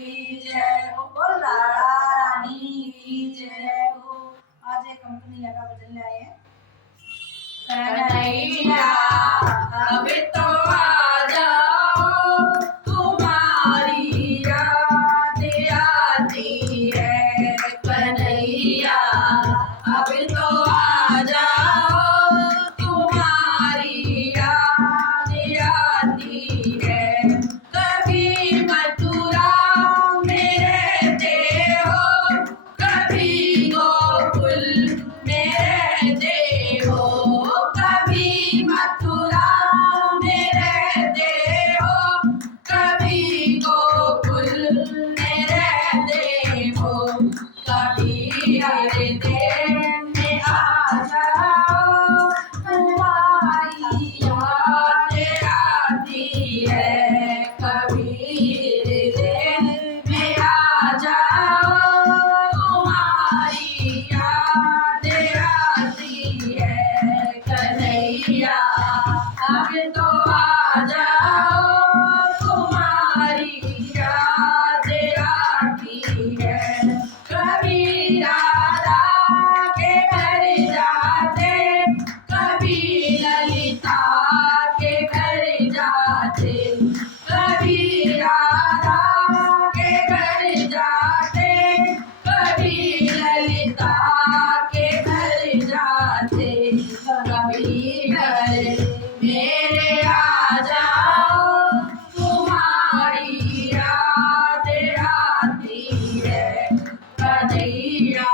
की जय हो, बोल राधा रानी की जय हो। आज एक कंपनी का भजन ले आए हैं। कन्हैया अब तो आ जाओ, तुम्हारी याद आती है। कन्हैया अब तो आ जाओ, तुम्हारी याद आती है। कभी मथुरा में रहते हो, कभी गोकुल में रहते हो। कभी मथुरा में रहते हो, कभी गोकुल में रहते हो। कभी हृदय में आ जाओ, तुम्हारी याद आती है। कभी हृदय में आ जाओ, तुम्हारी याद आती है। कन्हैया अब तो आ जाओ, तुम्हारी याद आती है। कभी राधा के घर जाते, कभी ललिता के घर जाते। कभी राधा के घर जाते, कभी ललिता के घर जाते। कभी घर मेरे आ जाओ, तुम्हारी याद आती है। कन्हैया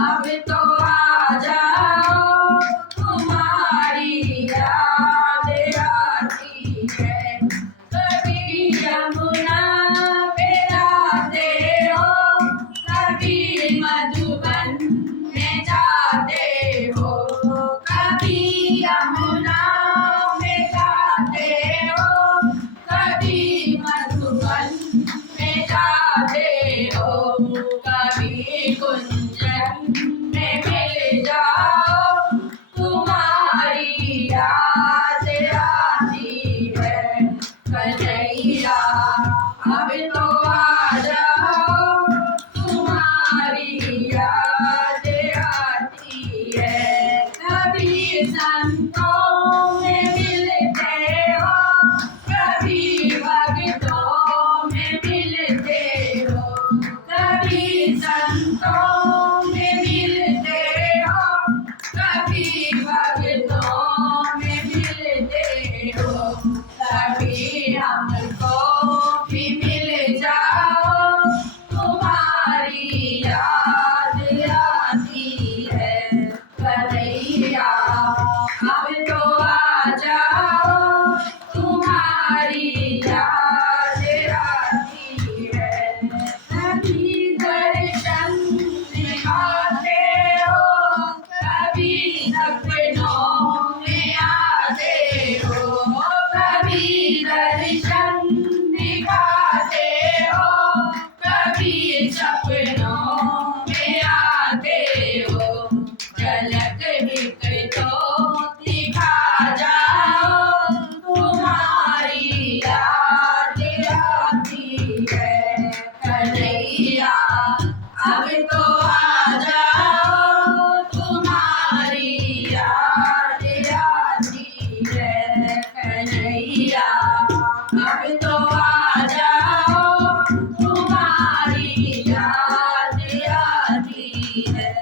अब तो आ जाओ, तुम्हारी याद आती है। कभी यमुना पे जाते हो, कभी मधुबन में जाते हो। कभी यमुना में जाते हो, कभी मधुबन में जाते हो। कभी कुंजन में मिल जाओ, तुम्हारी याद आती है। कन्हैया अब तो आ जाओ, तुम्हारी याद आती है। कभी संतों में मिलते हो, कभी भक्तों में मिलते हो। कभी संतों में मिलते हो, कभी भक्तों में मिलते हो। कभी हमको भी मिल जाओ, तुम्हारी याद आती है। कन्हैया अब तो आ जाओ, तुम्हारी याद आती है। कभी दर्शन दिखाते हो, कभी सपनों में आते हो। कभी दर्शन दिखाते हो, कभी सपनों में आते हो। झलक एक तो दिखा जाओ, तुम्हारी याद आती है। कन्हैया अब तो आ जाओ, तुम्हारी याद आती है। कन्हैया अब तो आ जाओ, तुम्हारी याद आती है।